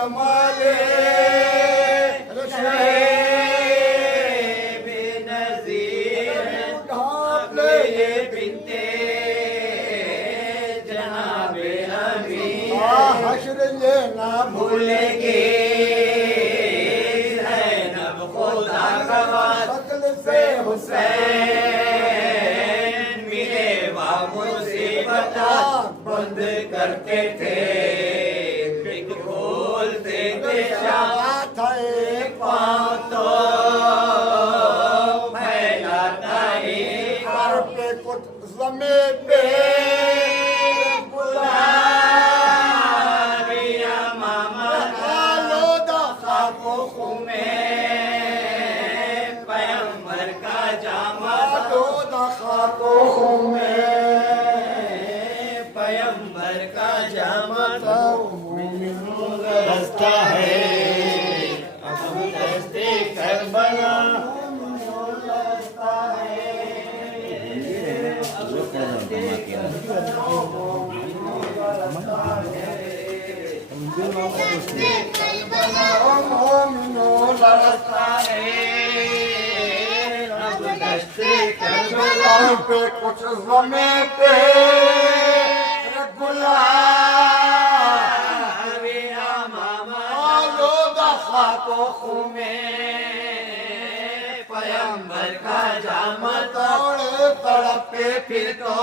जमाले हश्र ये ना भूलेंगे ज़ैनब खुदा का शक्ल से हुसैन मिले वा मुसीबत बंद करते थे बिग खोलते थे शाह एक पाँव तो फैलाता एक कर पे कुछ ज़मीं पे पैगंबर का जामा रास्ता है अब दस्ते करबला रास्ता है पे कुछ ज़मीं पे पैगंबर का जामा तोड़े तड़पे फिर तो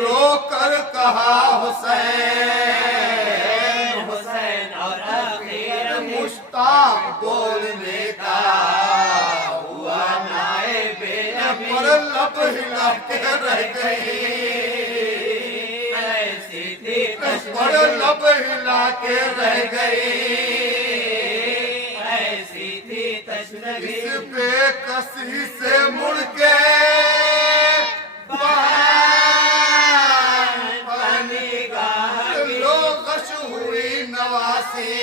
रो कर कहा हुसैन हुसैन और आखिर मुश्ताक बोलने का हुआ नाए बेनबी पर लब हिला के रह गई ऐसी थी पर लब हिला के रह गई ऐसी थी तशनबी इस बेकसी से मुड़ के पानी गाह लोगश हुई नवासी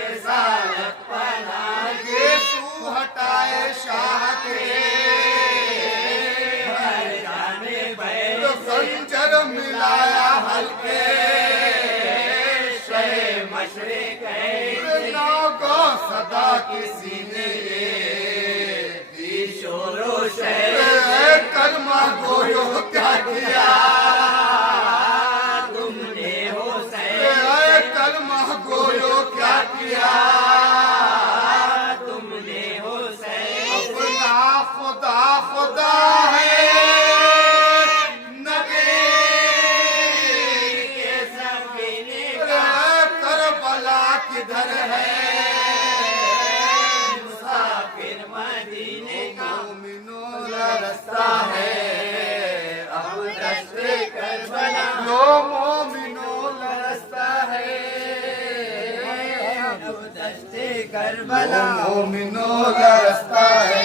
रिसालत पना के तू हटाए शाह के हर जाने बैल खंजर मिलाया हल्के शे मशरिक को सदा किसी ने दी शोरो शहर कलमा गोयो क्या किया तुमने हुसैन कलमा गोयो क्या किया तुमने हुसैन अपना खुदा खुदा है नबी के सफीने का करबला किधर है रास्ता है अब दस्ते करबला लो मोमिनो रास्ता है अब दस्ते करबला मोमिनो रास्ता है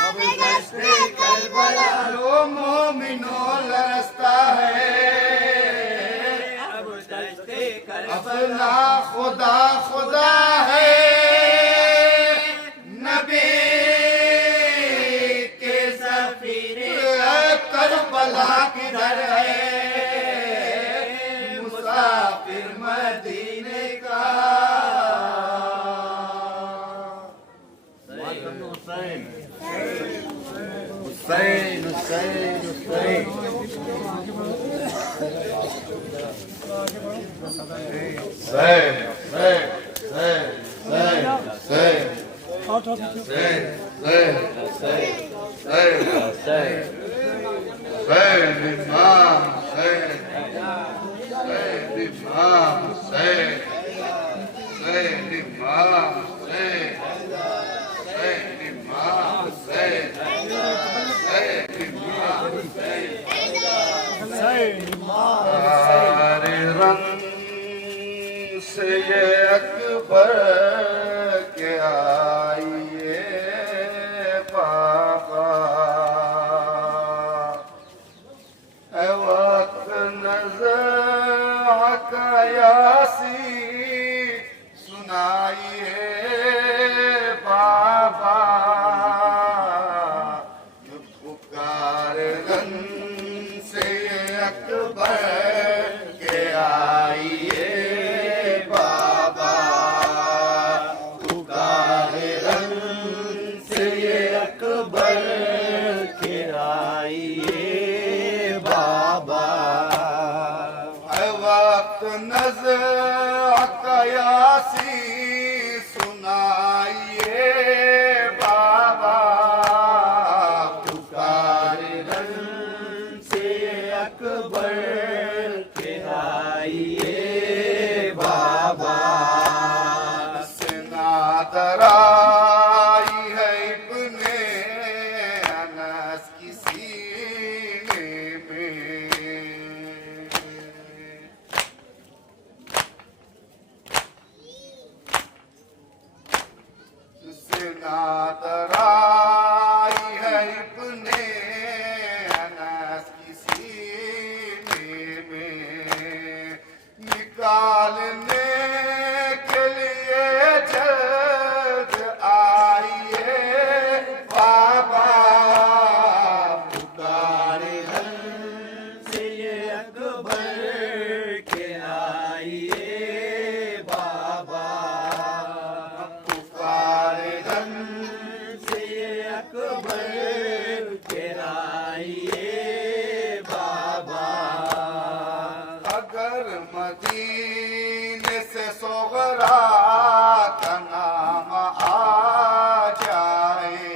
अब दस्ते करबला लो मोमिनो रास्ता है अब दस्ते करबला अपना खुदा खुदा है करबला किधर है मुसाफिर मदीने का हुसैन हुसैन हुसैन हुसैन से ये अकबर के आइए पापा वक्त नज़र का यासी सुनाइए बाबा पुकार रन से ये अकबर अकबर के आइए बाबा। है वक्त नज़र अकयासी सुनाइए बाबा। पुकारे रन से अकबर के आइए बाबा। नादराई है इब्ने अनस की सीने में। नादराई है इब्ने अनस की सीने में। निकालने के लिए जल्द आइए बाबा। पुकारे रन से अकबर के आइए बाबा। पुकारे रन से अकबर के आइए बाबा। अगर मदीने से सोगरा का नाम आ जाए।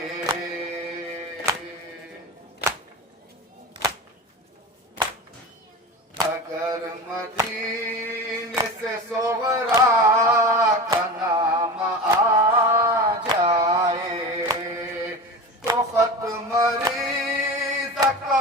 अगर मदीने से सोगरा का नाम आ जाए तो खत मरीज़ का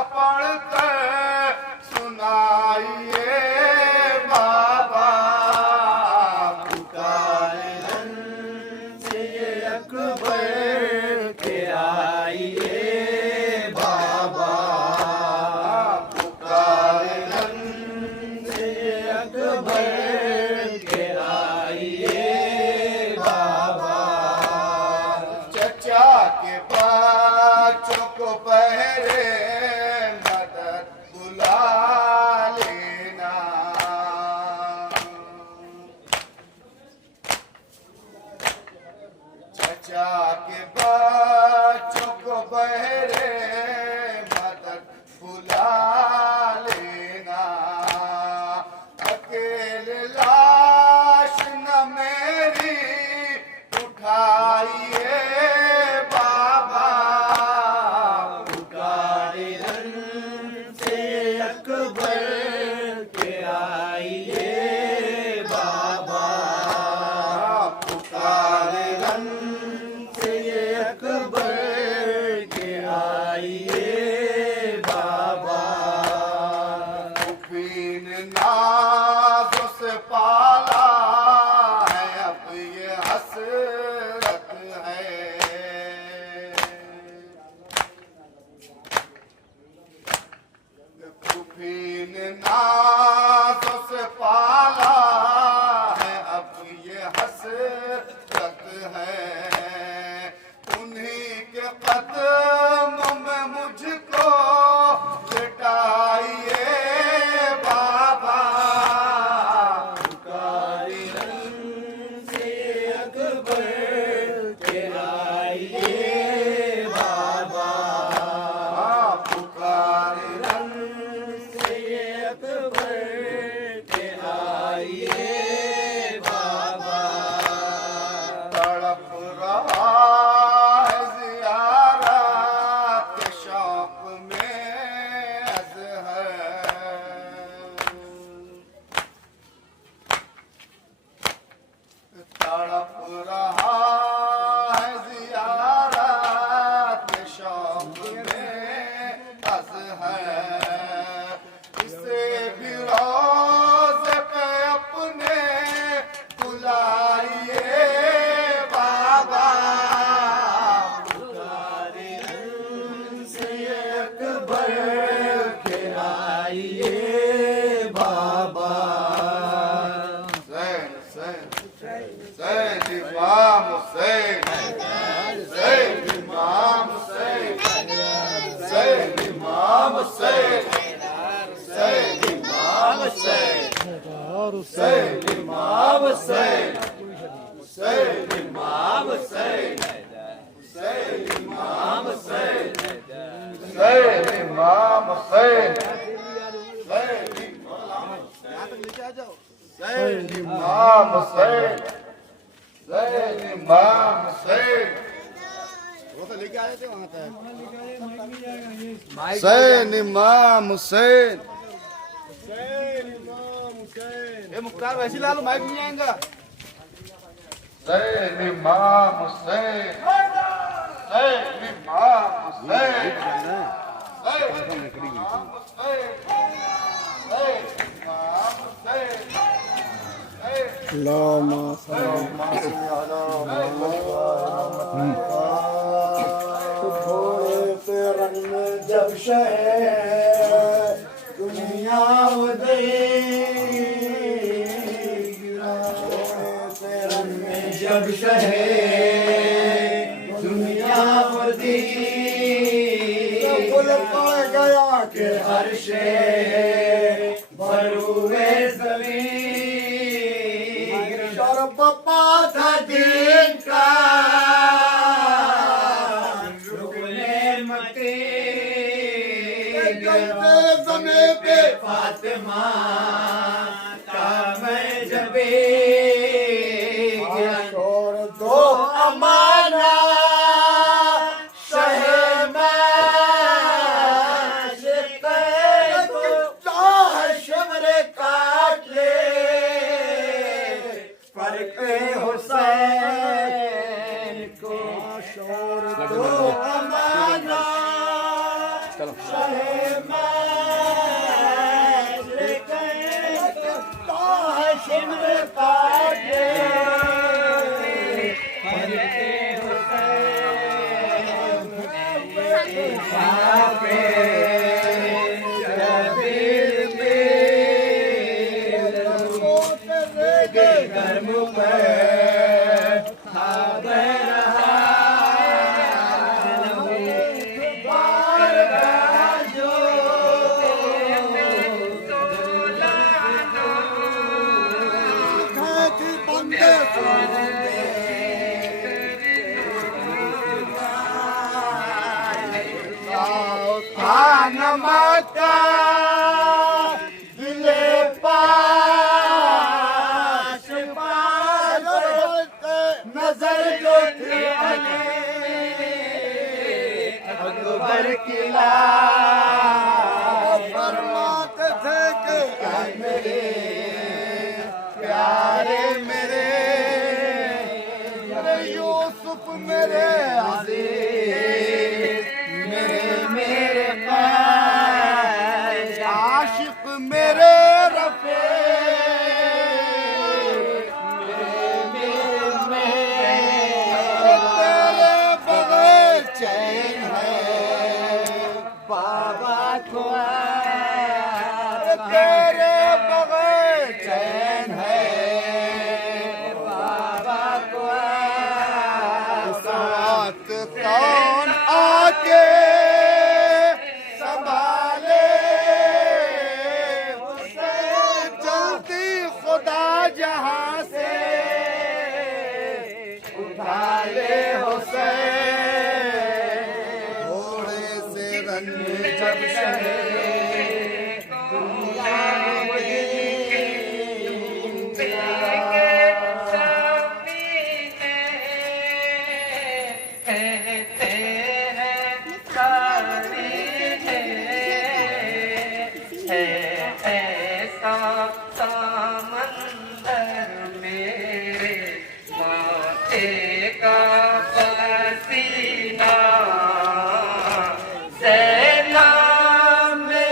हुसैन, जय इमाम हुसैन, जय इमाम हुसैन, वो तो लेके आए थे वहां तक, जय इमाम हुसैन, ये मुख्तार वैसे ला लो, माइक नहीं आएगा। जय इमाम हुसैन, जय इमाम हुसैन, जय इमाम हुसैन, जय इमाम हुसैन, अल्लाहुम्मा थोड़े से रंग में जब शहर दुनिया जब शहे दुनिया वर्दी फुल पड़ गया के हर शे भरुए ज़मीन शर पप्पा था दिन का रुकने मते गलते समय पे फातिमा का मैं जबे अमाना शमरे काट ले फरके हुसैन को शोर दो अमाना शमरे काट ले माता दिले पास नजर जो थी अकबर किला फरमाते थे कि मेरे प्यारे मेरे यूसुफ मेरे अजीज मेरे आशिक मेरे रफे तेरे बगैर चैन है बाबा को तेरे बगैर चैन है बाबा को साथ कौन आके जहां से उठा ले हुसैन थोड़े से रन में जब शहे सेना में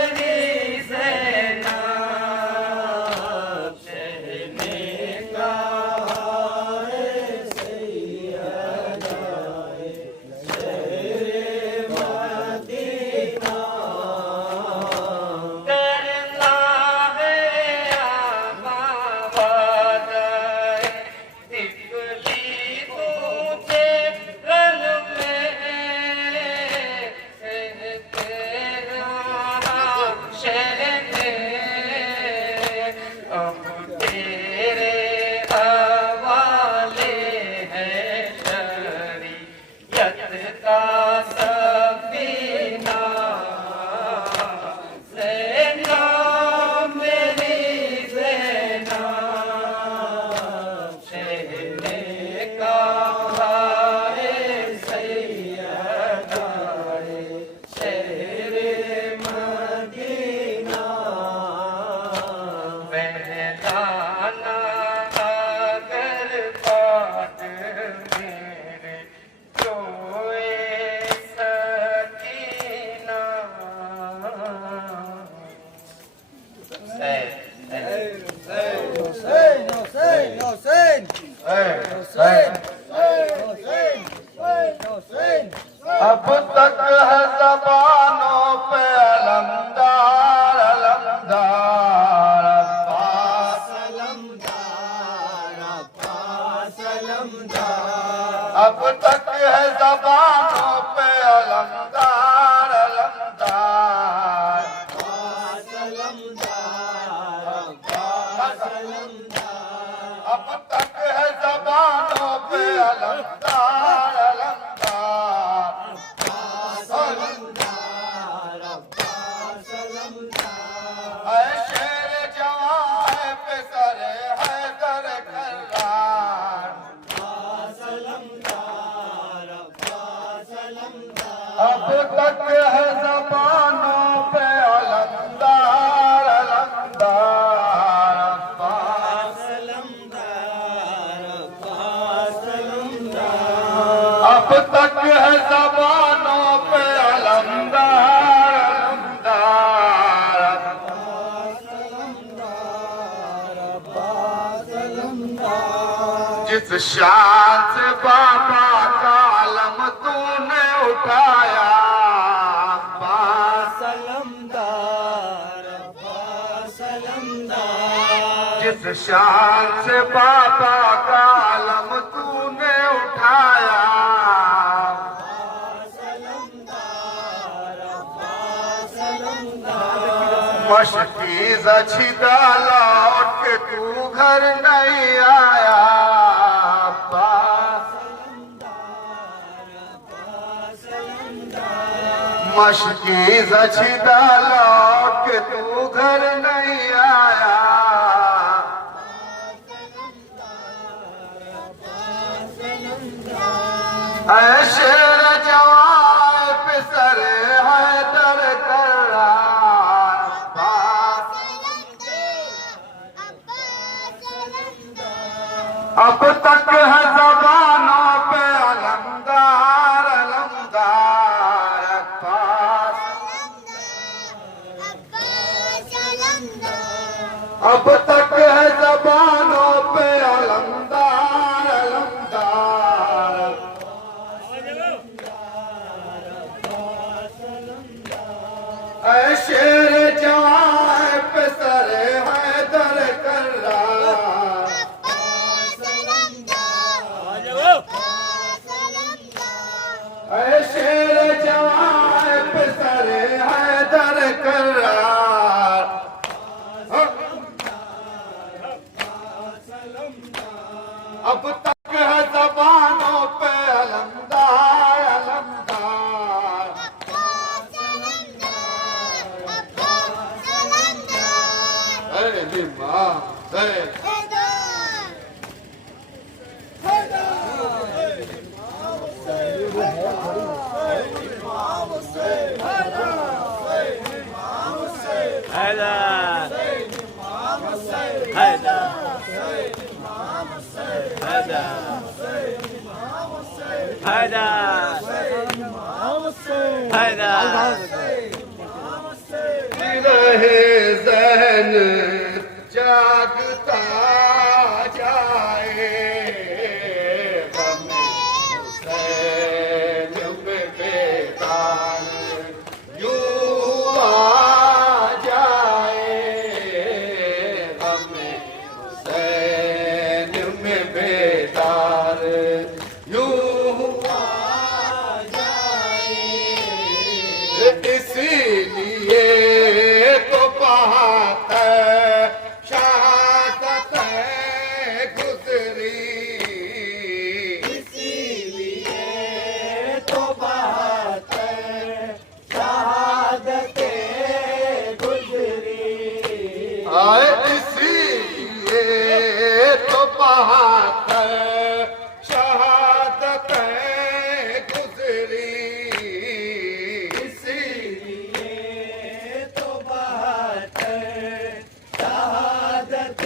शान से बाबा का अलम तूने उठाया, सलमदार सलमदार। जिस शान से बाबा का अलम तूने उठाया, मशकी जछिदा लौट के तू घर नहीं आया, मशकी जछिदा लौट के तू घर नहीं आया। ऐ शेर जवान पे सर हैदर कर रहा, अब तक है ज़बानों पे अलमदार अलमदार अब्बास, अब तक है ज़बानों पे अलमदार अलमदार। ऐ शेर जवान पे सर हैदर कर रहा, ऐ शेर जवान पे सर हैदर कर रहा। अब तक है ज़बानों पे अलमदार अलमदार। माँ रहे ज़हन जागता जाए, हुसैन में बेदार यूं आ जाए, हमें हुसैन में बेदार यूं आ जाए। इसीलिए तो बात शहादत गुजरी, इसीलिए तो बात शहादत गुजरी। इसीलिए तो बात शहादत गुजरी, इसीलिए तो बात शहादत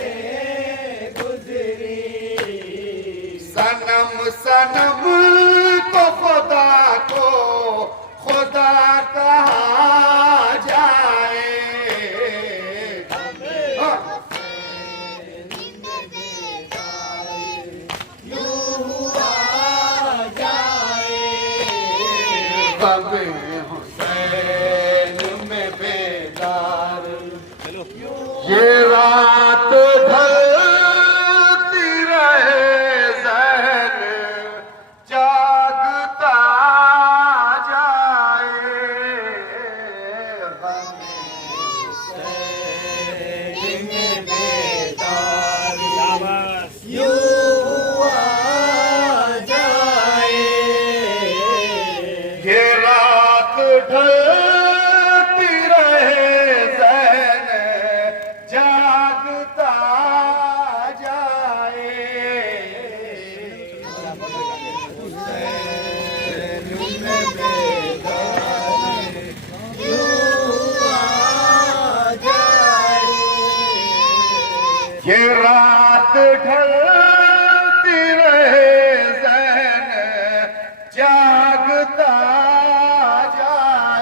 गुजरी। सनम सनम तो खुदा को खुदा कहा जाए, हमें हुसैन में बेदार। ये रात ढलती रहे ज़हन जागता जाए, हमें हुसैन में बेदार यूं आ जाए। ये रात ढलती रहे ज़हन जागता जाए, हुसैन में बेदार यूं आ जाए। ये रात ढलती रहे ज़हन जागता जाए,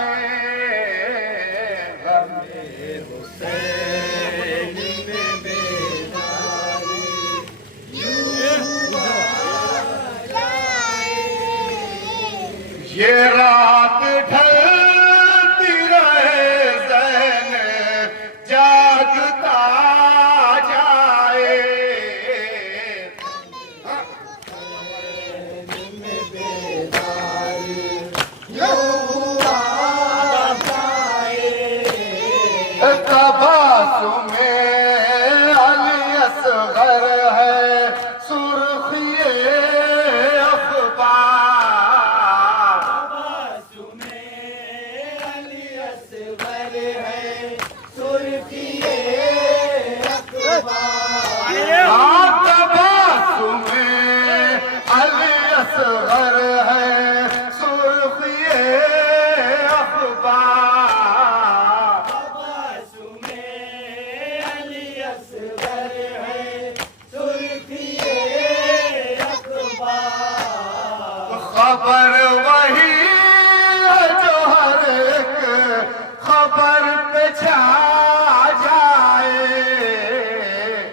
हमें हुसैन में बेदार यूं आ असगर है सुर्खिए अखबार। तबासुमे अली असगर है सुर्खिए अखबार। तबासुमे अली असगर है सुर्खिए अखबार। खबर वही है जो हर एक खबर पे छा जाए।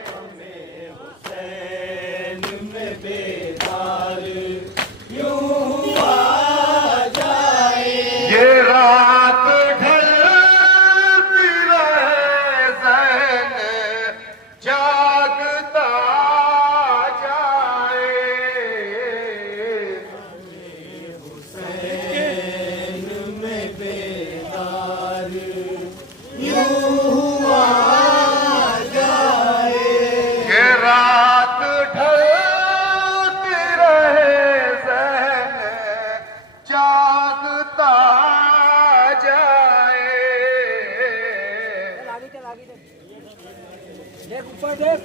हमें हुसैन में बेदार यूं आ जाए। ये रात ढलती रहे ज़हन जागता जाए। हुसैन में बेदार यूं आ जाए। ये रात ढलती रहे ज़हन जागता जाए। देख ऊपर देख।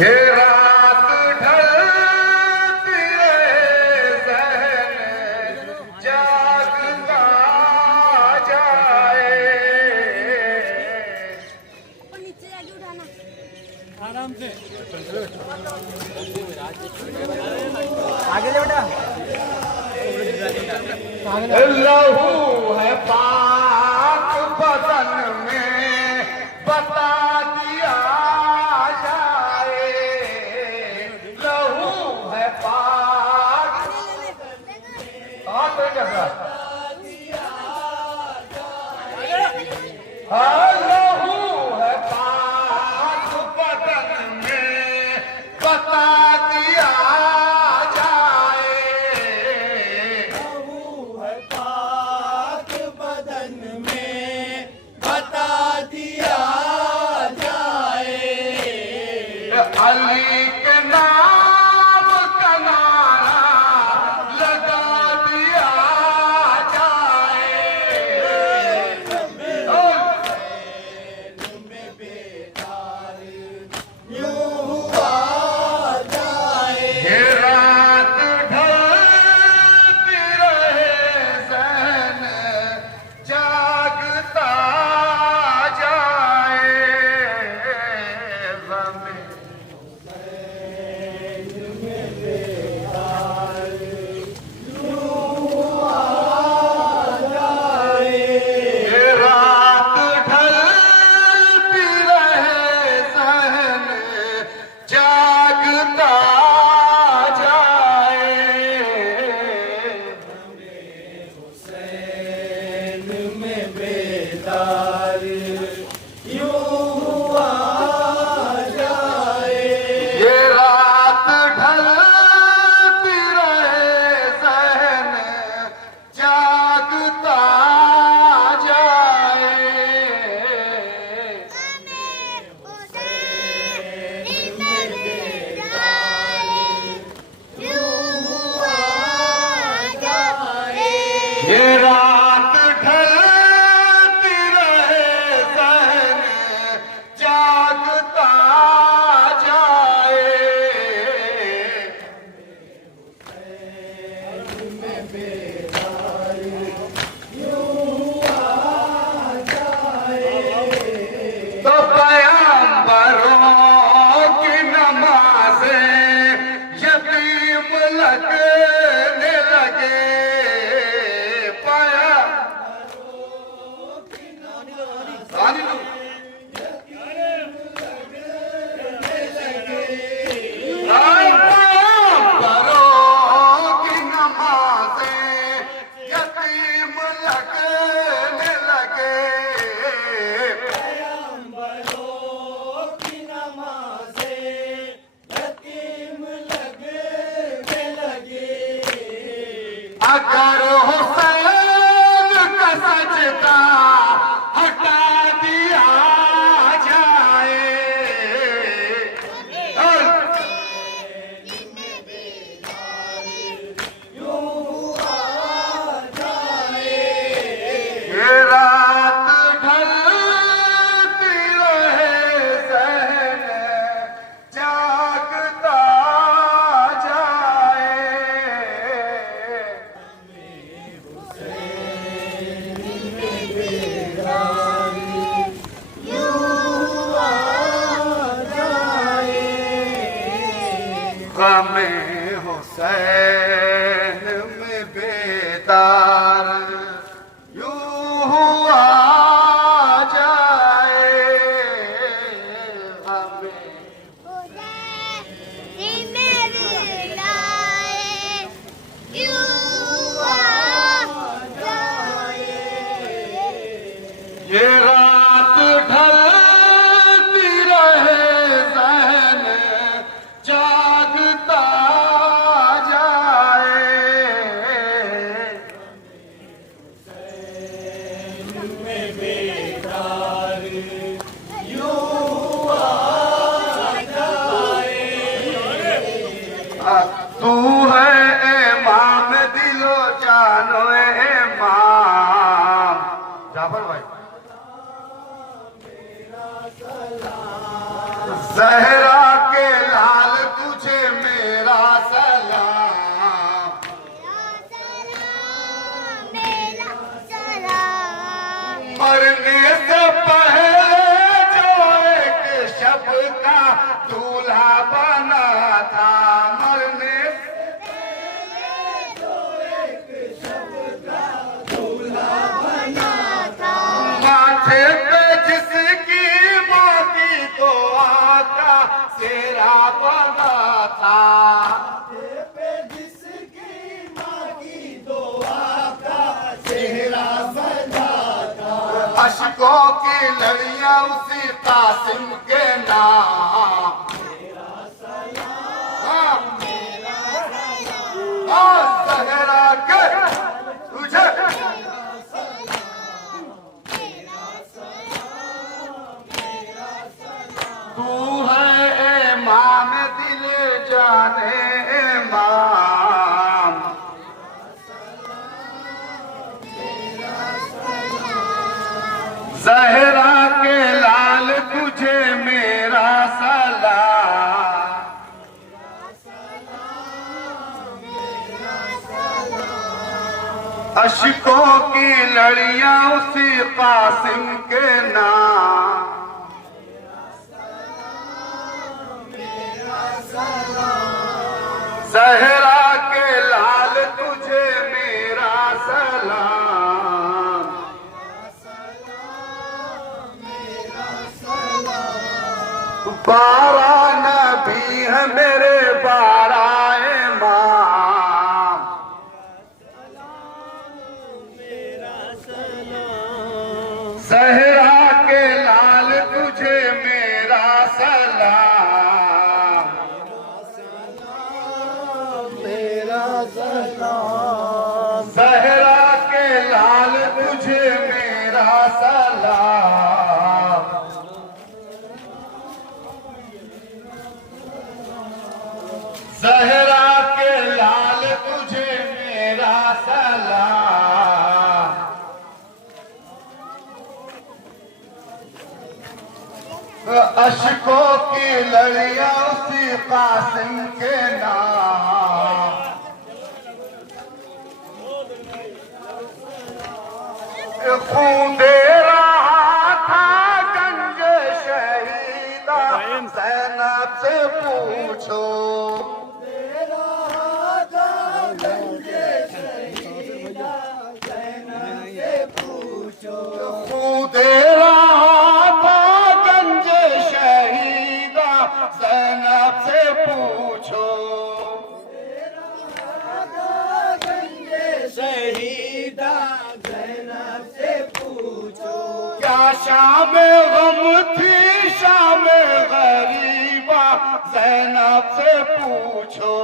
ये रात ढलती रहे ज़हन जागता जाए। नीचे जाके उठाना। आराम से आगे ले बेटा। लहू है पाक बदन में बता दिया जाए। लहू है पाक लहू है पाक बदन में बता दिया जाए। लहू है पाक बदन में बता दिया जाए। अली के नाम का नारा लगा दिया जाए। में बेदार यूं आ जाए। ये रात ढलती रहे ज़हन जागता जाए। ज़मीन ये रात ढलती रहे ज़हन जागता जाए। हुसैन में बेदार यूं आ जाए। ये रात ढलती रहे ज़हन जागता जाए। ये रात ढलती रहे ज़हन जागता जाए। तो पैगंबरों की नमाज़ें यतीम लगने लगे। पैगंबरों की नमाज़ें यतीम लगने लगे। पैगंबरों की नमाज़ें यतीम लगने लगे। अगर हुसैन का सजदा हटा दिया जाए। हुसैन में बेदार यूं हुआ जाए हमें ये रात ढलती रहे ज़हन जागता जाए तू है इमाम दिलो जानो इमाम जाफर भाई ज़हरा के लाल तुझे मेरा सलाम मरने से पहले जो एक शब का दूल्हा बना था मरने माथे पे जिसकी मोती को आका सेरा बना था अशकों की लड़ियां उसी कासिम के नाम ज़हरा के तुझे तू है इमाम दिल जाने इमाम ज़हरा के लाल तुझे मेरा सलाम अशकों की लड़ियां उसी कासिम के नाम ज़हरा के लाल तुझे मेरा सलाम बारा नबी है मेरे बारा इमाम ज़हरा के लाल तुझे मेरा सलाम ज़हरा के लाल तुझे मेरा सलाम ज़हरा के लाल तुझे मेरा सलाम अशकों की लड़ियां उसी कासिम के नाम खून दे रहा था गंज शहीदा ज़ैनब से पूछो खून दे रहा था गंज शहीदा ज़ैनब से पूछो क्या शाम गम थी शाम गरीबा ज़ैनब से पूछो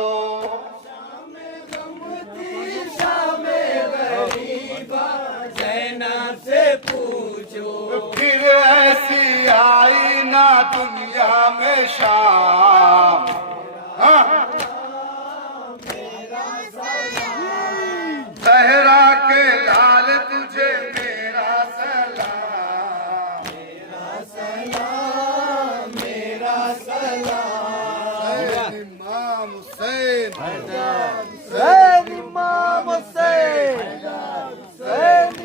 फिर ऐसी आई ना दुनिया में शाम ज़हरा के लाल तुझे मेरा सलाम इमाम हुसैन इमाम हुसैन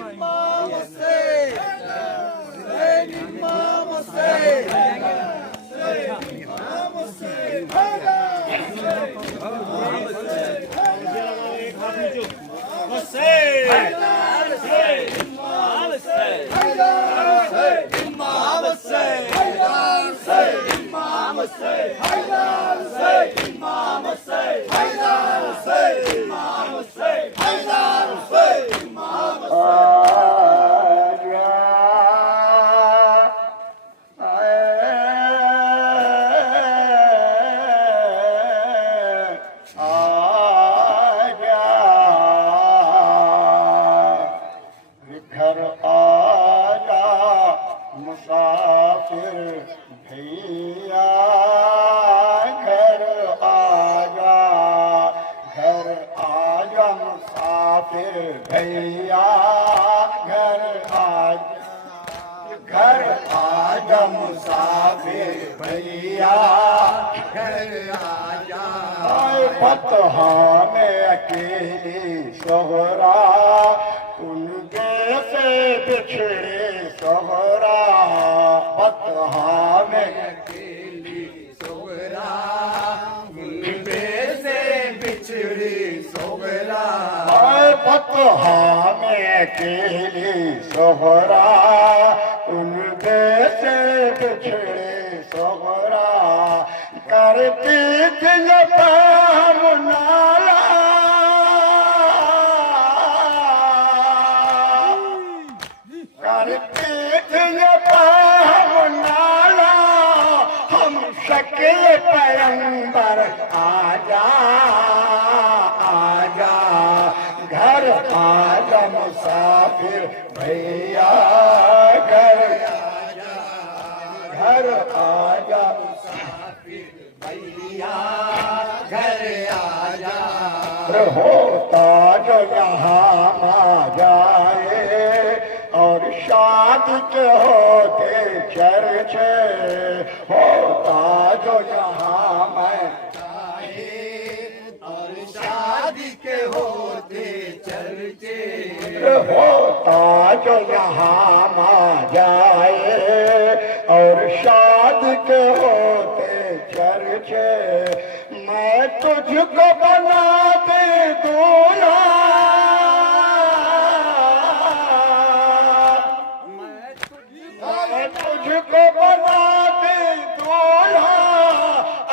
इमाम हुसैन इमाम हुसैन इमाम हुसैन भैया घर आजा मुसाफिर भैया घर आजा। फतहा में अकेली सोहरा उनके से बिछड़े सोहरा। फतहा में अकेली सोहरा उनके से बिछड़ी सोहरा। फतहा में अकेली सोहरा उनके से बिछड़े सोहरा। करती थी पाम नाला करती थी पाम नाला। हम शक्ल पैगंबर आजा आजा घर आजा मुसाफिर भैया घर आजा घर आजा मुसाफिर भैया घर आजा। होता जो यहाँ आ जाए और शादी के होते चर्चे। होता जो यहाँ मैं जाए और शादी के होते चर्चे। होता जो यहाँ आ जाए और शादी के होते चर्चे। मैं तुझको बना दे दूल्हा मैं तुझको बना दे दूल्हा।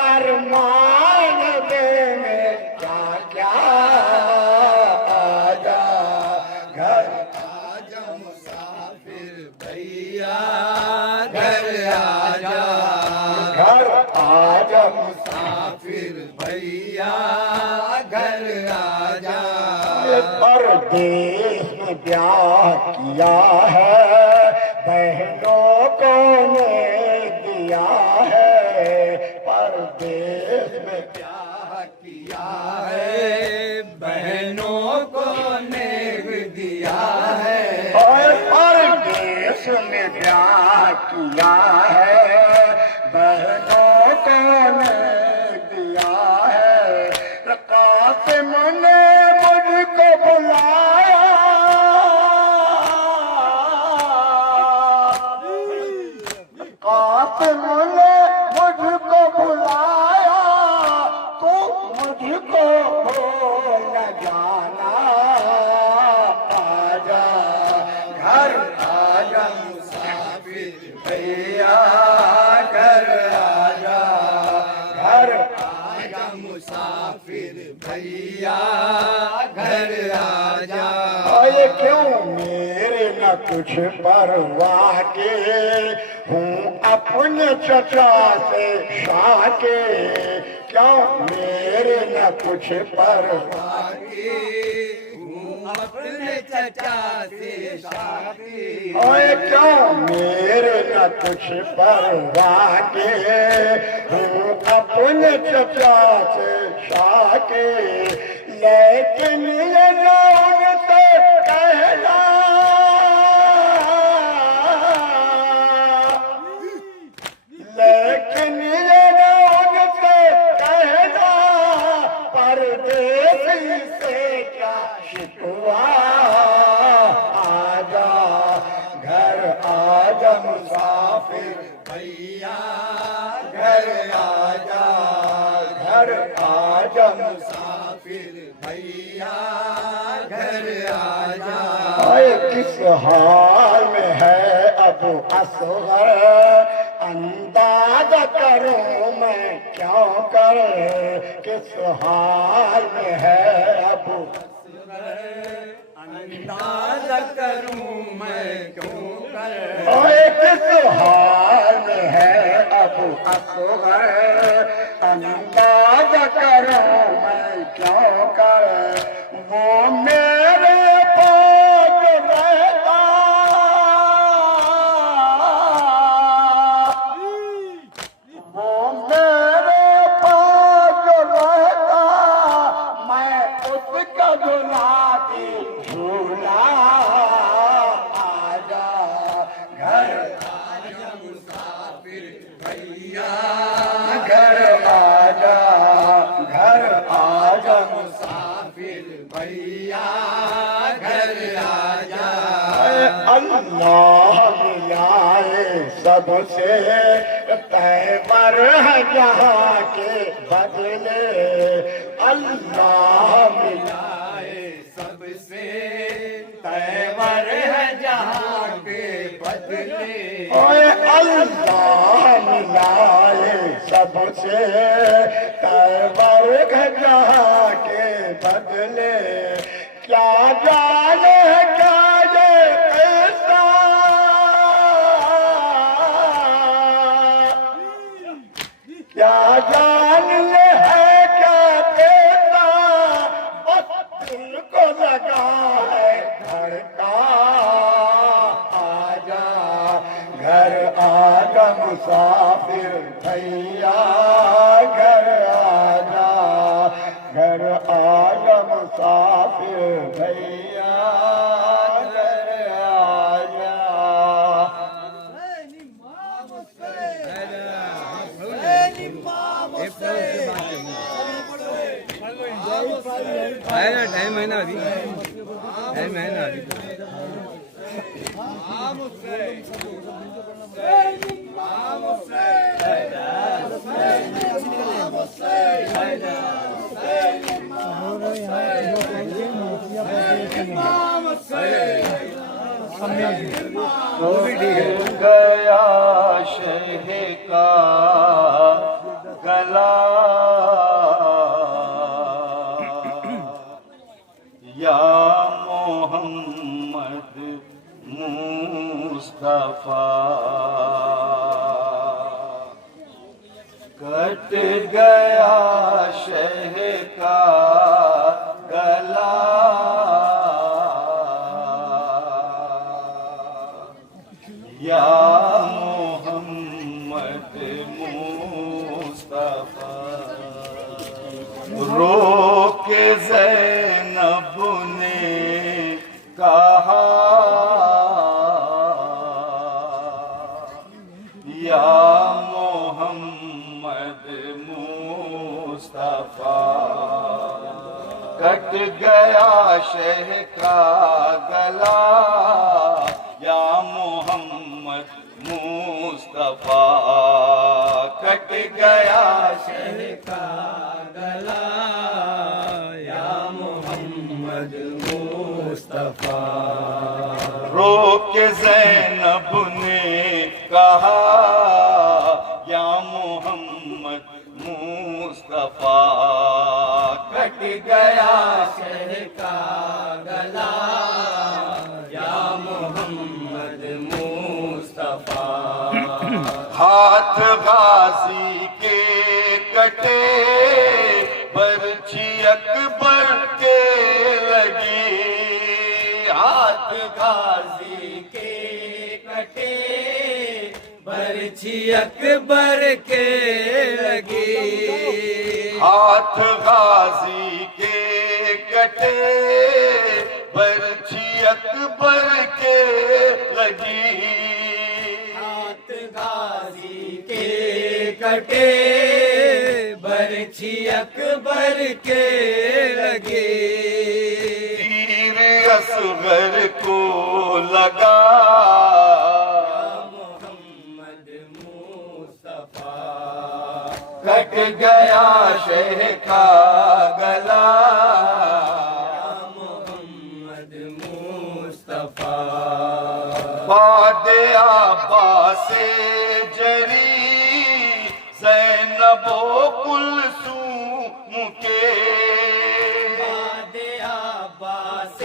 अरमान दे में क्या क्या आजा घर आजा मुसाफिर भैया घर आजा घर आजा मुसाफिर भैया घर आजा। परदेश में ब्याह किया है बहनों को ने दिया है। परदेश में ब्याह किया है बहनों को ने दिया है। और परदेश में ब्याह किया है बहनों को ने दिया है। कासिम ने मुझको बुलाया कासिम ने मुझको बुलाया। तो मुझको भूल जाना आजा घर आजा मुसाफिर भैया घर आजा घर आजा मुसाफिर भैया घर आजा। ये क्यों मेरे न कुछ परवाह के हूँ अपने चचा से शाके। क्यों मेरे न कुछ परवाह के हूँ अपने चचा से शाके। ओए क्यों मेरे न कुछ परवाह के हूँ अपने चचा से शाके। लेकिन ये लोग से कहना लेकिन ये लोग से कहना परदेसी से क्या शिकवा। आजा घर आजा मुसाफिर भैया घर आजा घर आजा मुसाफिर भैया घर आजा। किस हाल में है अब असगर अंदाजा करूं मैं क्यों कर। किस हाल में है अब अंदाजा करूं मैं क्यों कर। किस हाल में है अब असगर अंदाजा करूं मैं क्यों कर। वो मेरे पास रहता वो मेरे पास रहता मैं उस उसका गुलाबी झूला आजा घर आजा मुसाफिर भैया घर आजा मुसाफिर भैया घर आजा अल्लाह मिलाए सबसे तैमर है जहाँ के बदले अल्लाह मिलाए सबसे तैमर है जहाँ के बदले ओए अल्लाह मिलाए सबसे तैमर है जहाँ के बदले क्या जाने क्या ये ऐसा क्या जान ले है क्या कहता बस दिल को लगा है धड़का आजा घर आजा मुसाफिर भैया घर आजा मुसाफिर भैया घर आजा टाइम है ना अभी टाइम है ना अभी गया शह का गला या मोहम्मद मुस्तफा कट गया शह का गला या मोहम्मद मुस्तफा रो के ज़ैनब ने कहा या मोहम्मद मुस्तफा कट गया शह का गला या मोहम्मद मुस्तफा कट गया शह का गला या मोहम्मद मुस्तफा रो के ज़ैनब ने कहा या मोहम्मद मुस्तफा कट गया शह का गला या मोहम्मद मुस्तफा हाथ गाजी के कटे बरछी अकबर के लगी हाथ गाजी के कटे बरछी अकबर के लगी हाथ गाजी के कटे बरछी अकबर के लगी हाथ गाजी के कटे बरछी अकबर के लगे तीर असगर को लगा मोहम्मद मुस्तफा कट गया शह का गला मोहम्मद मुस्तफा बाद अब्बास जरी ज़ैनब कुलसूम के बाद अब्बास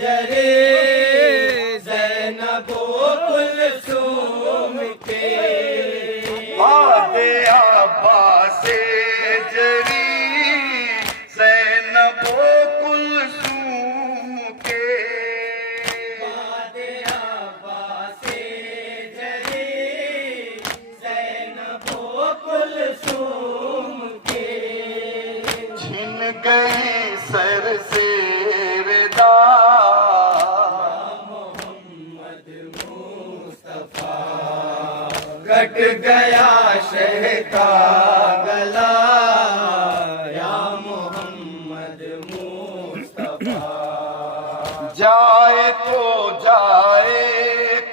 जरी ज़ैनब कुलसूम के बाद अब्बास जरी ज़ैनब कुलसूम के बाद अब्बास जरी ज़ैनब कुलसूम के छिन गई सर से विदा कट गया शह का गला या मोहम्मद मुस्तफा। जाए तो जाए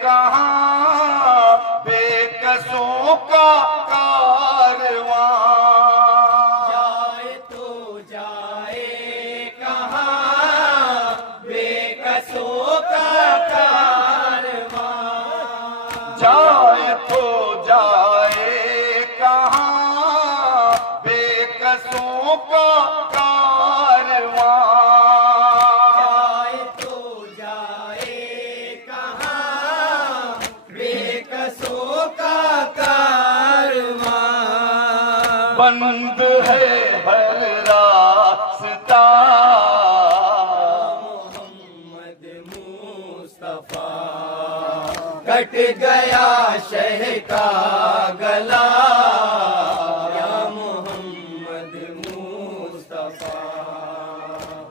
कहाँ बेकसों का कारवां। जाए तो जाए कहाँ बेकसों का कारवां। जाए तो जाए कहाँ बेकसों का कारवां। जाए तो जाए कहाँ बेकसों का कारवां। बंद है हर रास्ता मोहम्मद मुस्तफा। कट गया शह का गला या मोहम्मद मुस्तफा।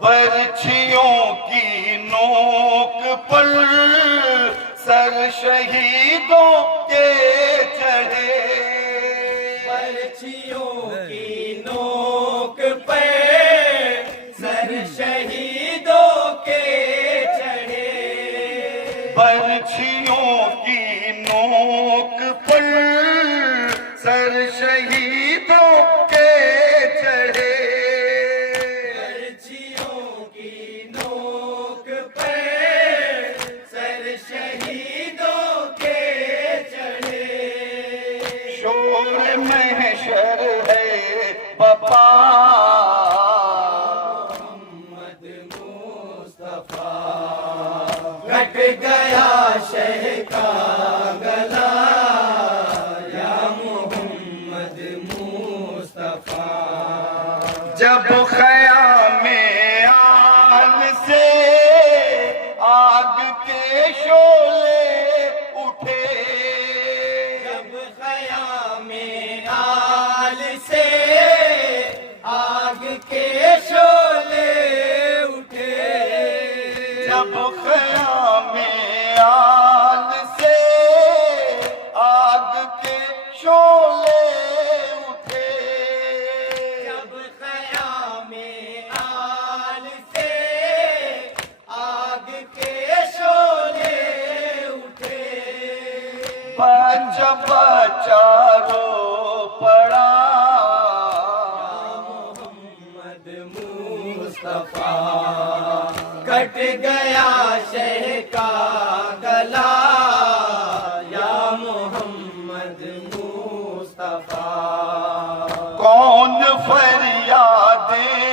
बर्छियों की नोक पर सर शहीदों के चढ़े। पर्चियों की नोक पे सर शहीदों के चढ़े। बर्छियों की नोक पर सर शहीदों के चढ़े। पर्चियों की नोक पे सर शहीदों के चढ़े। शोर महशर है बपा मोहम्मद मुस्तफा। कट गया शह का गला या मोहम्मद मुस्तफा। जब ख़यामे आन से आग के शोले उठे। जब ख़यामे आल से आग के शोले उठे। जब ख़यामे आन से आग के शोले उठे। जब ख़यामे आल से आग के शोले उठे। बच्चा बच्चा रो पड़ा मोहम्मद मुस्तफा। कट गया शह का गला या मोहम्मद मुस्तफा। कौन फरियादें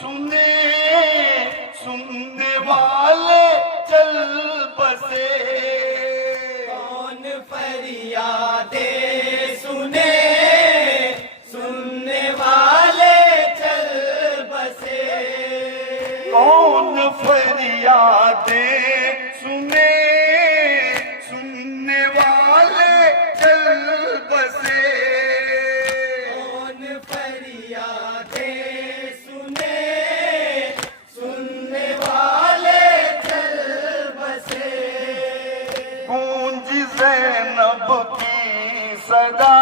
सुने सुनने वाले चल बसे। कौन फरियादें सुने सुनने वाले चल बसे। कौन फरियादें सुने सुनने वाले चल बसे। कौन फरियादें सुने सुनने वाले चल बसे। गूंज ज़ैनब की सदा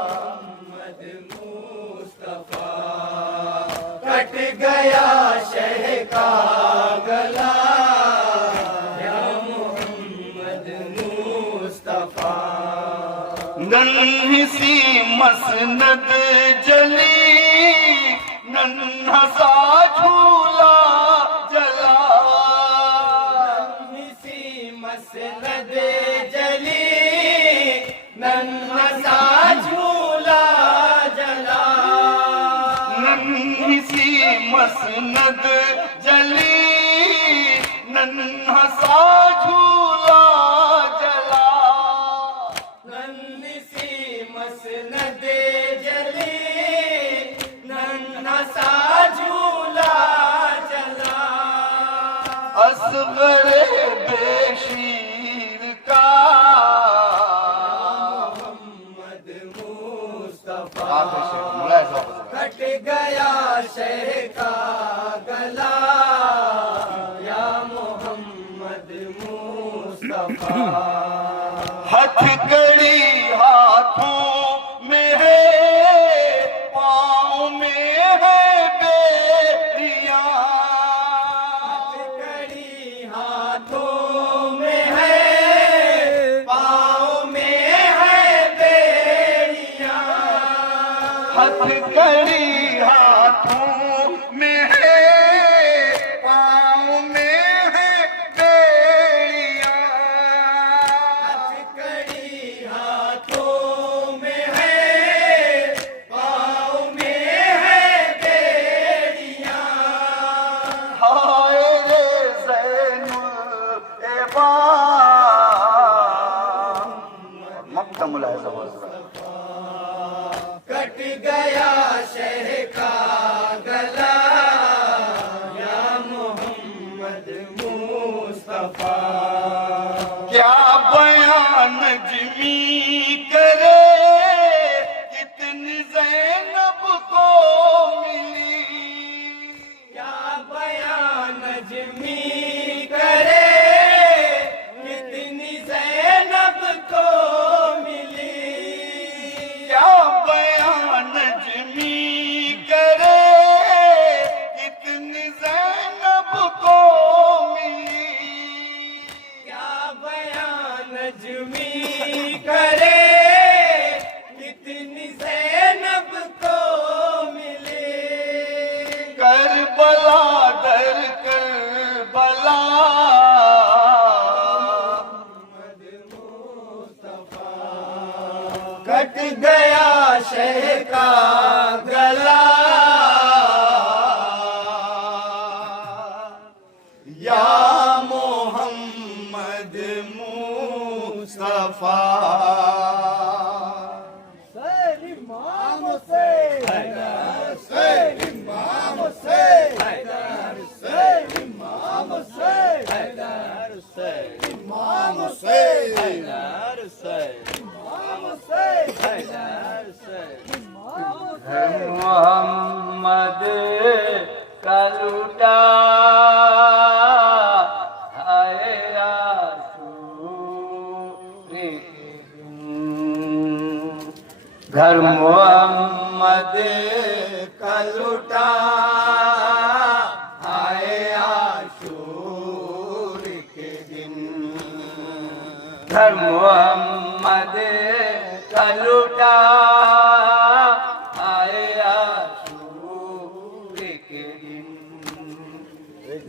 मोहम्मद मुस्तफा। कट गया शह का गला या मोहम्मद मुस्तफा। नन्ही सी मसनद जली नन्हा सा झूला जला। सी मसनद जली नन्हा सा झूला जला। नन्ही सी मसनद जली नन्हा सा झूला जला। नन्ही सी मसनद जली नन्हा सा झूला जला। असगरे बेशीर का मोहम्मद मुस्तफा। आप कट गया शह कड़ी हाथों में है, पाँव में है बेड़ियां। हथकड़ी हाथों में है, पाँव में है बेड़ियां। हाय रे ज़ैनुल एबाम, मक्का मुलाहिज़ा बहुत बड़ा। कट गया शह का गला, या मोहम्मद मुस्तफा। क्या बयान नजमी करे, कितनी ज़ैनब को मिली। क्या बयान नजमी करे, कितनी ज़ैनब को मिली। क्या बयान नजमी करे, कितनी ज़ैनब को मिली। क्या बयान नजमी करे, कितनी ज़ैनब को मिली। करबला दर करबला, कट गया शह का गला, या मोहम्मद मुस्तफा। मोहम्मद का लूटा आए आशूर के दिन। घर मोहम्मद का लुटा आए आशूर के दिन। घर मोहम्मद का लूटा आए आशूर के दिन।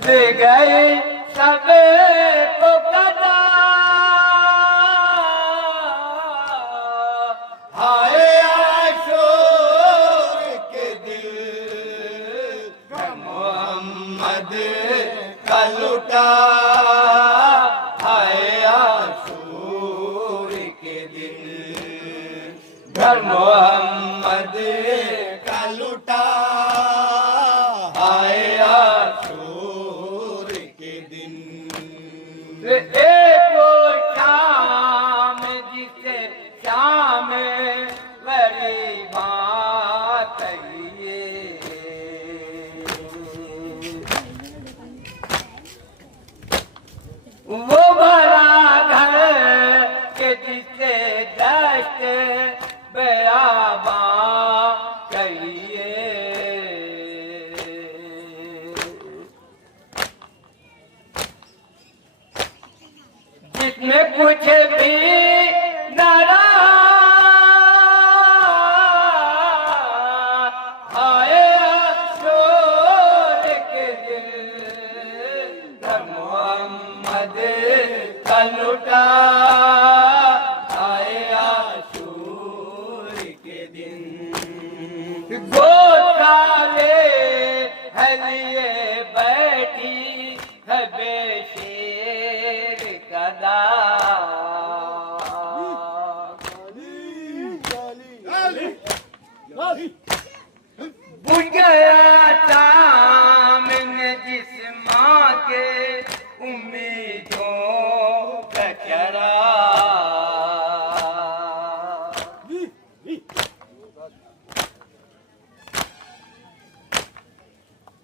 दे गए सब को कदा, आए आशूर के दिन। मोहम्मद का लुटा आए आशूर के दिन। घर मोहम्मद का लुटा आए आशूर के दिन। एक वो शाम जिसे शाम बड़ी बात कहिए। वो भरा घर के जिसे दस्त बयाबा कहिए। जिसमें कुछ भी न रहा, आए आशूर के दिन। घर मोहम्मद का लुटा आए आशूर के दिन। गोद काले है लिए बैठी है बेशेर कदा। बुझ गया सामने जिस माँ के उम्मीदों का चराग।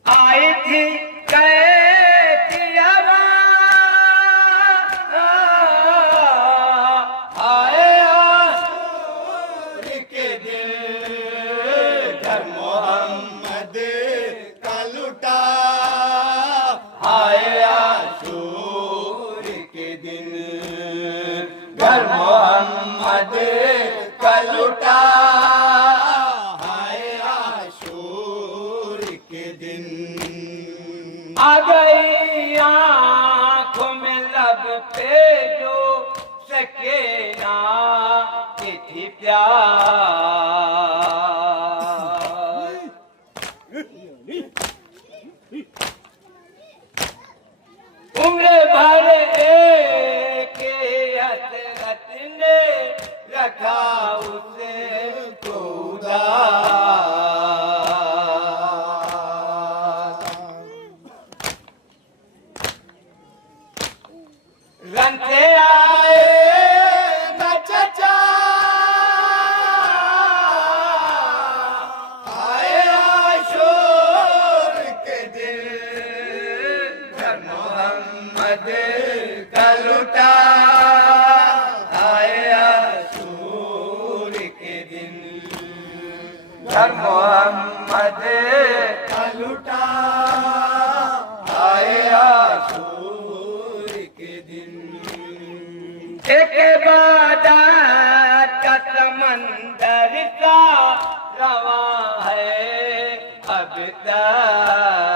आई थी कैसी आवाज़, आए आशूर के दिन। घर मोहम्मद के दिन आ गई आँखों में लब पे जो सके ना थी प्यार। उम्र भर एक हसरत ने रखा उसे को उदास। रन से आए न चचा आए आशूर के दिन मोहम्मद का लुटा आए आशूर के दिन मोहम्मद का लुटा आए आशूर के दिन। एक इबादत का समंदर का रवा है अब तक,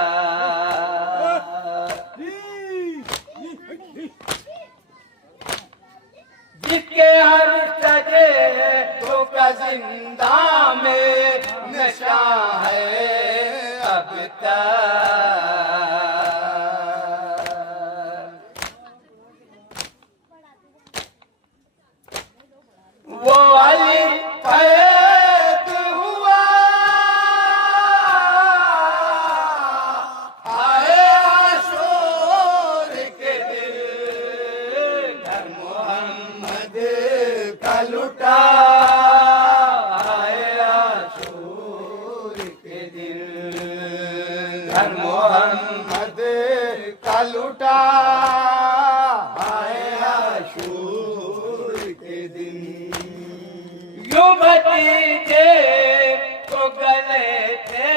जिसके हर सजे तो का जिंदा में नशा है अब तक। वो अली कैद हुआ आए आशूर के दिन मोहम्मद का लुटा आए आशूर के दिन मोहम्मद का लुटा आए आशूर के दिन। यूं भतीजे को गले थे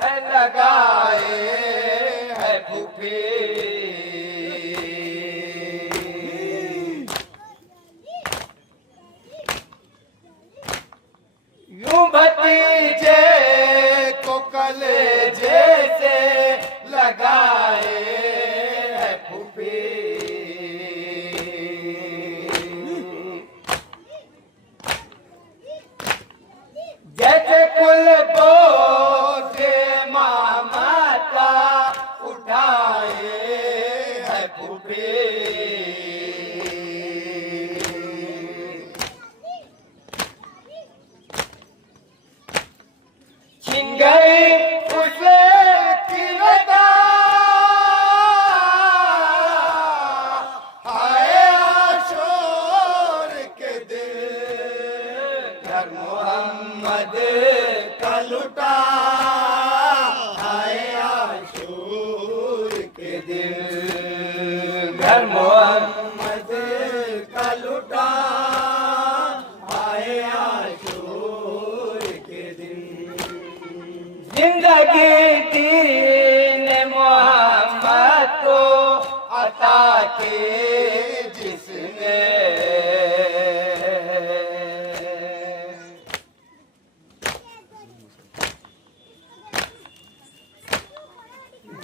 है लगाए है फूफी। यूं भतीजे को कलेजे से लगाए है फूफी। जैसे कुल बोझ मामा का उठाए है फूफी। छिन गई उसे की रदा आए आशूर के दिन मोहम्मद का लुटा आए आशूर के दिन मोहम्मद का लुटा आए आशूर के दिन। जिंदगी दीन मोहम्मद को अता की जिसने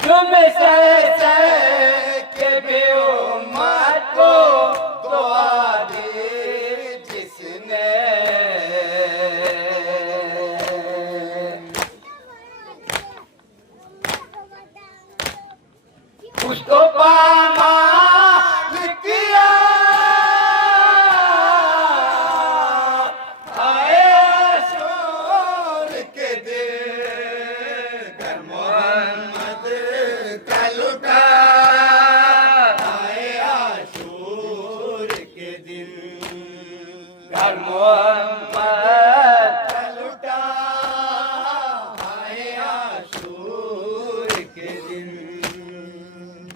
तुम से के भी उम्मत को दुआ दी जिसने। उसको पामाल किया आए आशूर के दिन मोहम्मद का लुटा आए आशूर के दिन मोहम्मद का लुटा आए आशूर के दिन।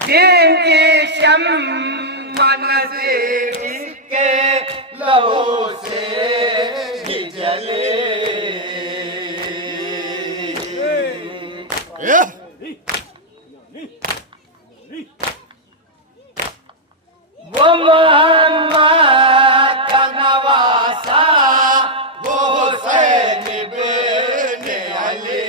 जिनकी शम्मा नज़ीर के लहू से ही जले वो मोहम्मद का नवासा वो हुसैन बिन अली।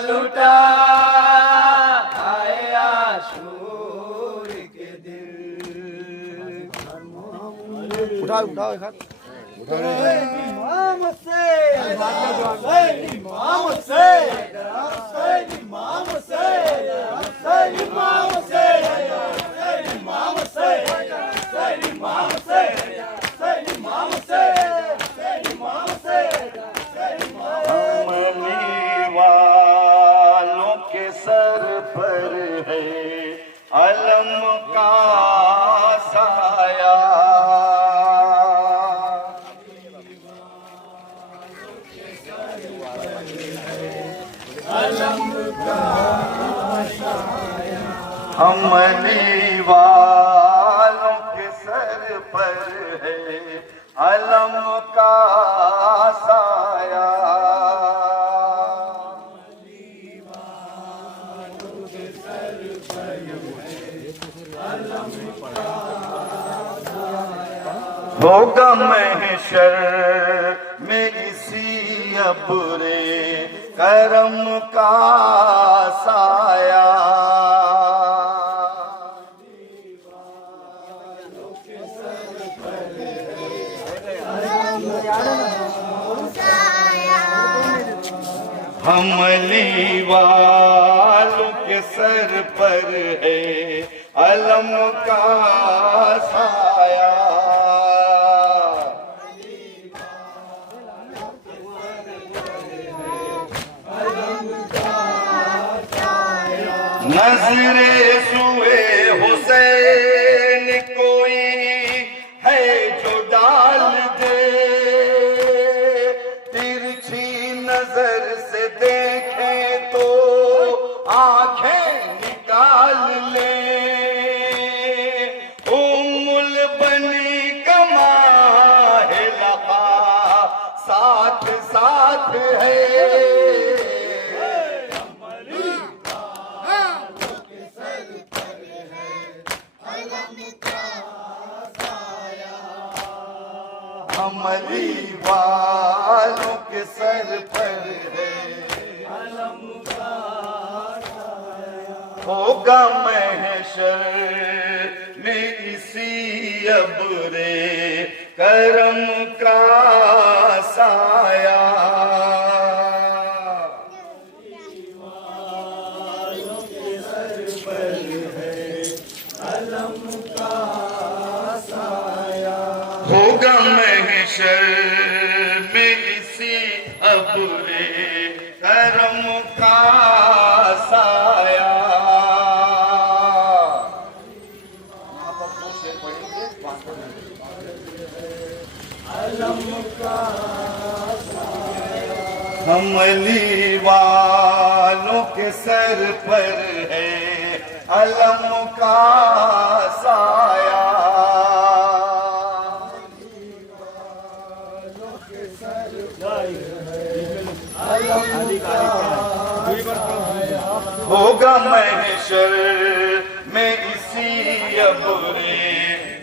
लुटा आए आशूर के दिन। उठाओ उठाओ एक हाथ इमाम हुसैन, इमाम हुसैन, इमाम हुसैन, इमाम हुसैन, इमाम हुसैन, इमाम हुसैन, इमाम हुसैन, इमाम हुसैन। मनी वालों के सर पर है अलम का साया। अमली वालों के सर पर है अलम का साया। होगा महशर में इसी अबुरे करम का साया। हमली वालों के सर पर है अलम का साया। नजरे सुए हुसैन कोई है जो डाल दे, तिरछी नजर से देखे तो आंखें निकाल ले। उम्मुल बनी कमा है लहा साथ साथ है। अमली वालों के सर पर है अलम का साया। होगा महशर में इसी अबुरे करम का साया। होगा महशर में इसी अबुरे करम का साया। हमली वालों के सर पर है अलम का साया। होगा महशर में इसी अबुरे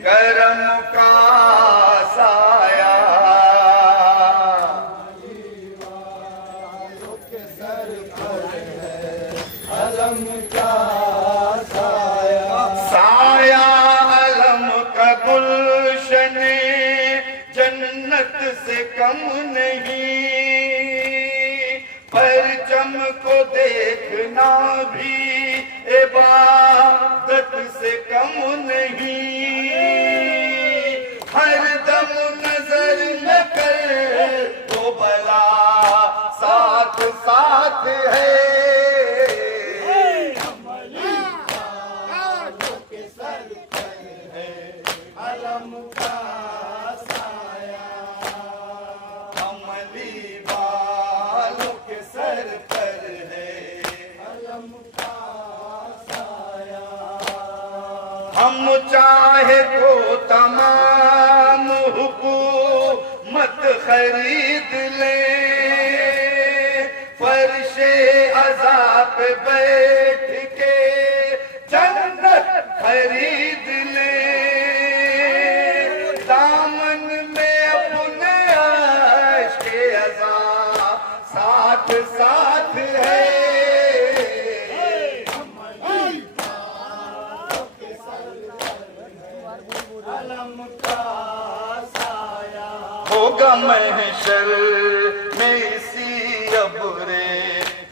करम का साया। साया अलम का गुलशन जन्नत से कम नहीं, परचम को देखना भी इबादत से कम नहीं। हर दम नजर न कर तो भला साथ साथ है। हम चाहे तो तमाम हुकूमत खरीद ले, फर्शे अज़ा पे बैठ के जन्नत खरीद ले। दामन में अपने आश के अज़ा साथ साथ है। होगा महशर में इसी अबरे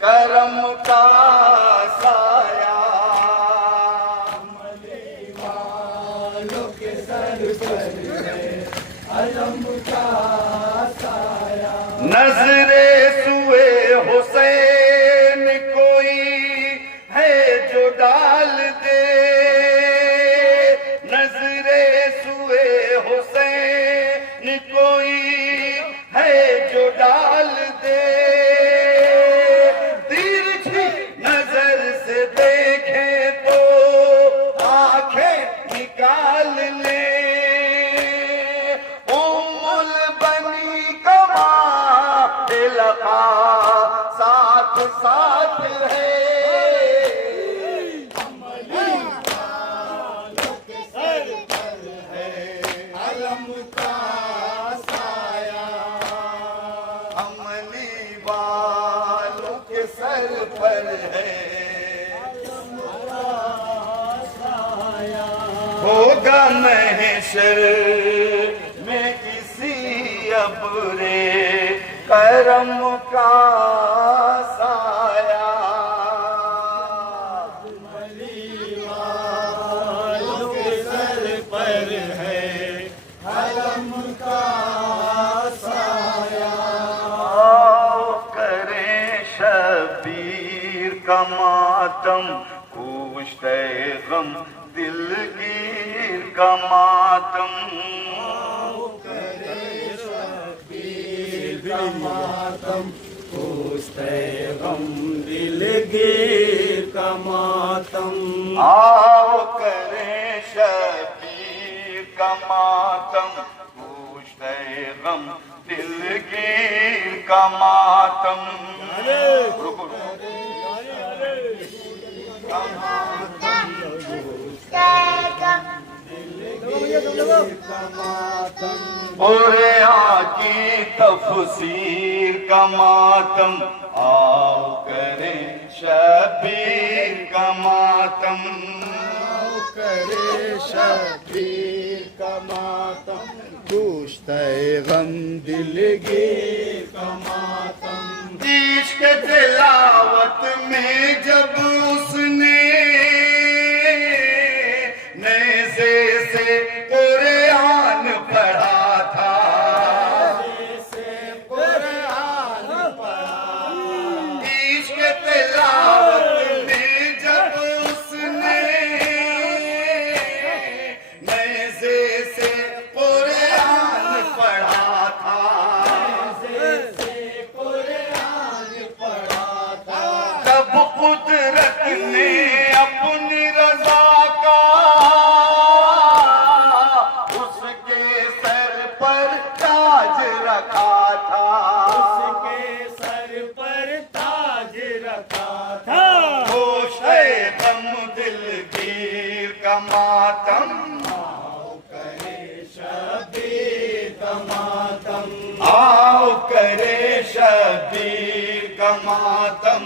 करम का साया। नजरे सुए हुसैन कोई है जो डाल दे, नजरे सुए हुसैन कोई है जो डाल दे। तिरछी नजर से देखे तो आंखें निकाल ले। उम्मुल बनी कमा लगा साथ साथ है। अलम का साया, अमली वालों के सर पर है। होगा महशर में किसी अबरे करम का साया। का मातम पूछते गम दिलगीर का मातम। मातम पूछते गम दिलगीर का मातम। आओ करें शबीर का मातम पूछते गम दिलगीर का मातम। रुको पूरे आकी तफसीर का मातम। आओ करें शबीर का मातम। करे शबीर का मातम पूछते गम दिलगीर का मातम। इश्क तिलावत में जब उसने नेज़े से कुरान पढ़ा था, इश्क तिलावत में जब उसने नेज़े से कुरान पढ़ा था, तब कुदरत ने अपनी रज़ा का उसके सर पर ताज रखा था। उसके सर पर ताज रखा था। होशे गम दिलगीर का मातम। करे शबीर का मातम। आओ करे शबीर का मातम।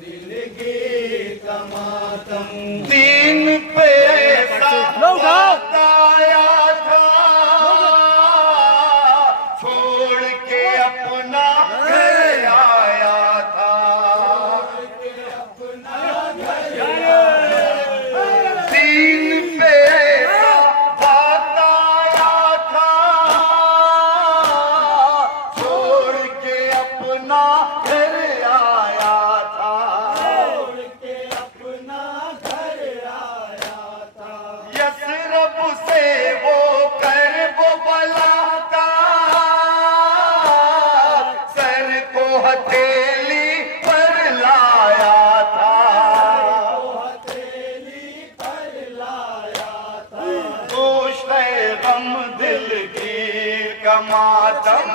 दिलगीर का मातम। दीन पे ऐसा बताया था, छोड़ के अपना घर आया था। दीन पे ऐसा बताया था, छोड़ के अपना घर आया था। यसरब से वो करब बलाता, सर को हथेली पर लाया था। गोश्त-ए गम दिलगीर का मातम।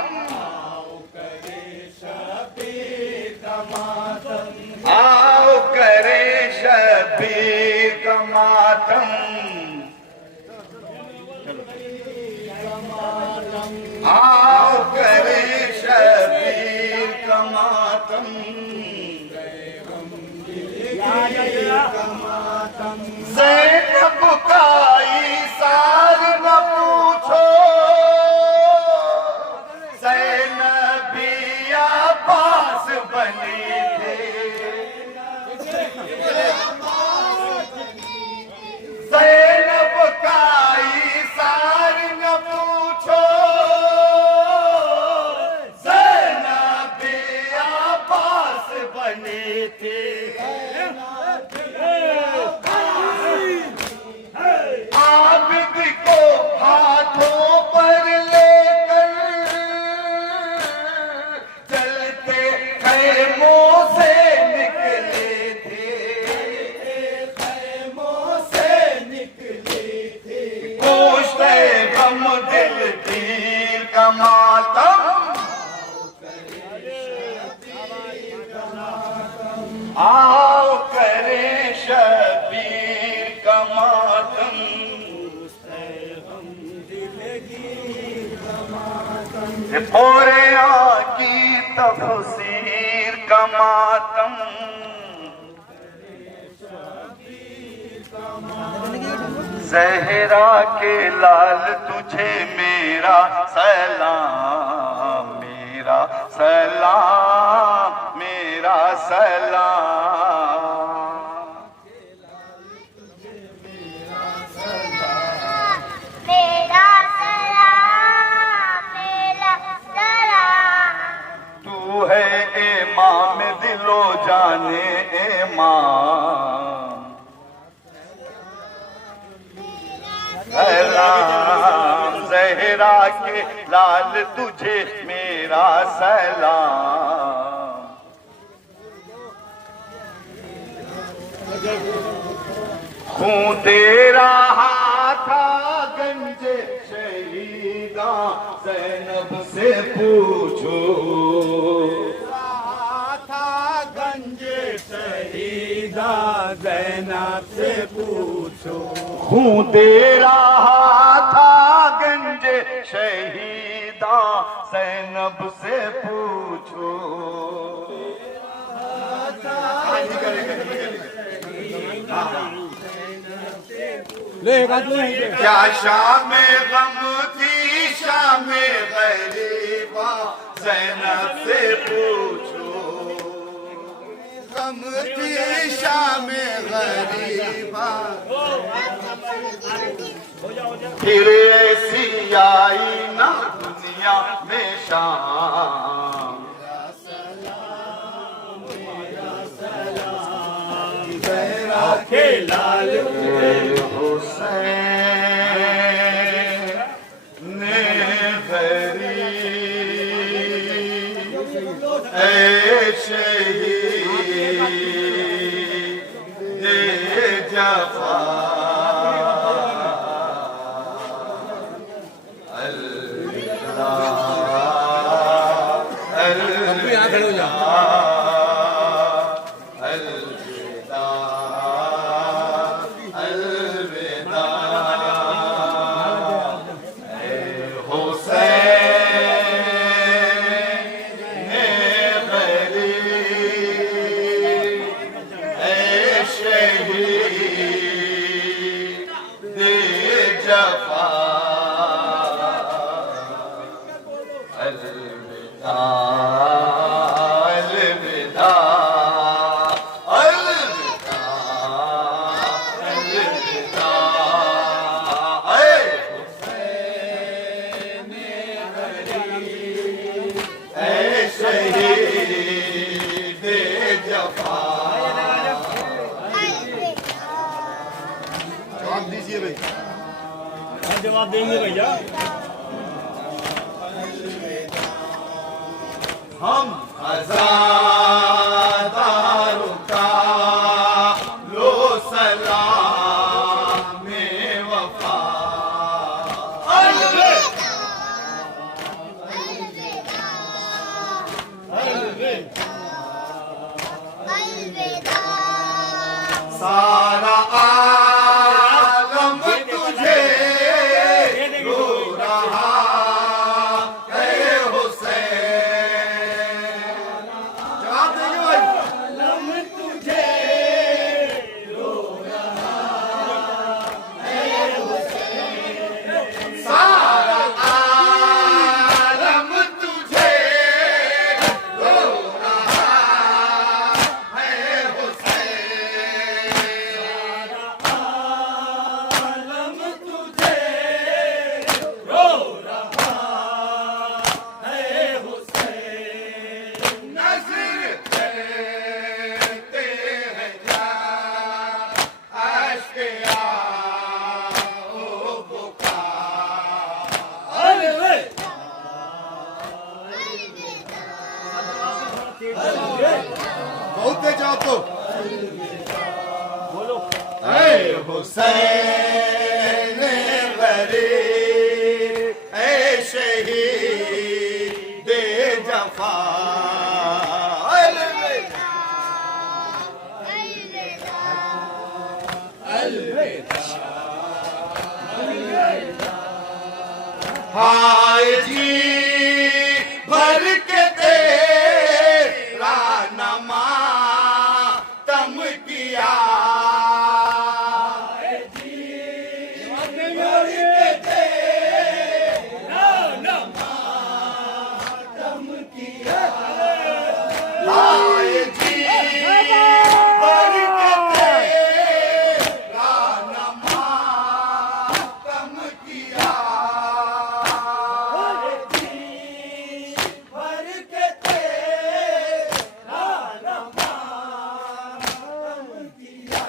आओ करे शबीर का मातम। आओ करे शबीर का मातम। ज़ैनब का ईसार न पूछो, आओ करें शबीर का मातम, पोरिया की तफसीर का मातम, ज़हरा के लाल तुझे मेरा सलाम, मेरा सलाम, मेरा सलाम। मेरा सलाम, मेरा सलाम। तू है इमाम दिलो जाने इमाम, सलाम ज़हरा के लाल तुझे मेरा सलाम। खून तेरा हाथा गंजे शहीदा, ज़ैनब से पूछो, था गंजे शहीदा ज़ैनब से पूछो। खून तेरा हाथा गंजे शहीदा, ज़ैनब से पूछो। क्या शाम गम थी शाम गरीबा, ज़ैनब से पूछो। गम थी शाम गरीबा, फिर ऐसी आई ना दुनिया में शाम, ज़हरा के लाल हुसैन ने गरीब ऐ शहीद जफा, अलविदा अलविदा अलविदा अलविदा, ऐ हुसैन ने गरीब ऐ शहीद जफा, अलविदा अलविदा अलविदा अलविदा, ऐ हुसैन ऐ शहीद जफा। जवाब दीजिए भाई। जवाब देंगे भैया। हम अज़ादारों का लो सलाम वफा, अलविदा, अलविदा। सारा आलम तुझे रो रहा है हुसैन। जवाब देंगे भाई। सारा आलम तुझे रो रहा है हुसैन। नज़र करते हैं क्या अश्क आओ बुका, बहुत तेज जवाब तो। ऐ हुसैन गरीब ऐ शहीद जफा, अलविदा हाय जी भर के तेरा नमातम किया। हाय जी भर के तेरा नमातम किया। भर के तेरा नमातम किया।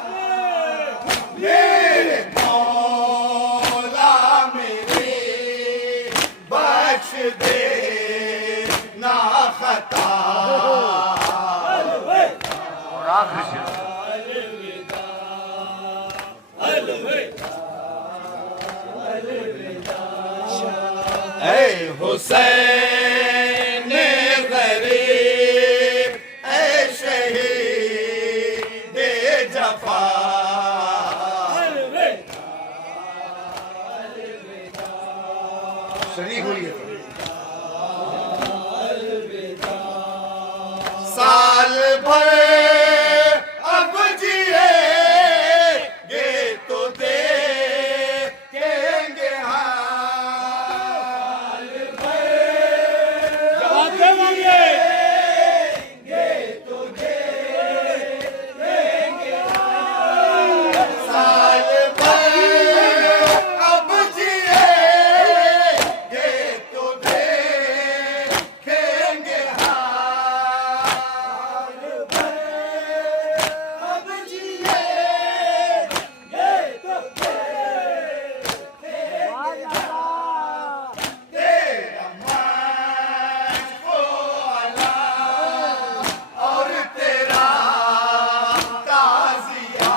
मेरे मौला मेरे बख्श दे ना खता। और आखिरी शेर ऐ हुसैन गरीब ऐ शहीद जफा। शरीक होइए। साल भर अब जिए गे तो देखेंगे हाल भर जवाब देंगे तो देखेंगे साल भर अब जिए गे तो देखेंगे हाल भर अब जिए गे तो तेरा मशको अला और तेरा ताज़िया।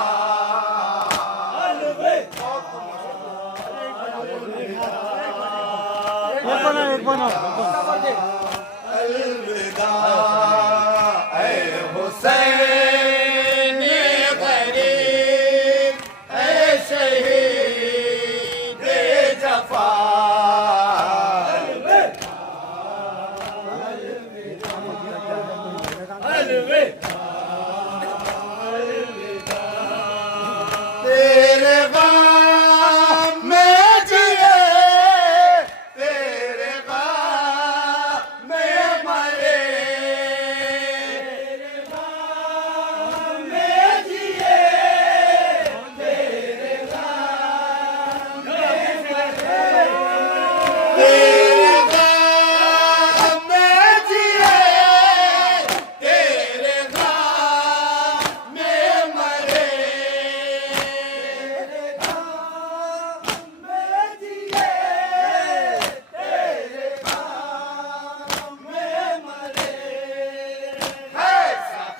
अलविदा ऐ हुसैन गरीब ऐ शहीद जफा। तेरे गम में जिए तेरे गम में मरे। तेरे गम में जिए तेरे गम में मरे। तेरे गम में जिए तेरे गम में मरे। तेरे गम में जिए तेरे गम में मरे। है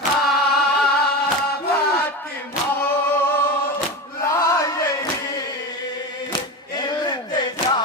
सखावत मौला यही इल्तिजा।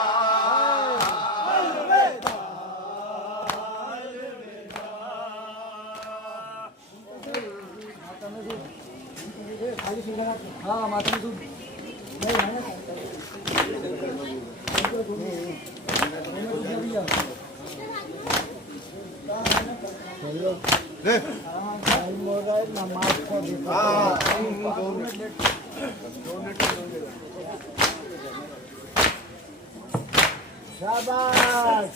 शाबाश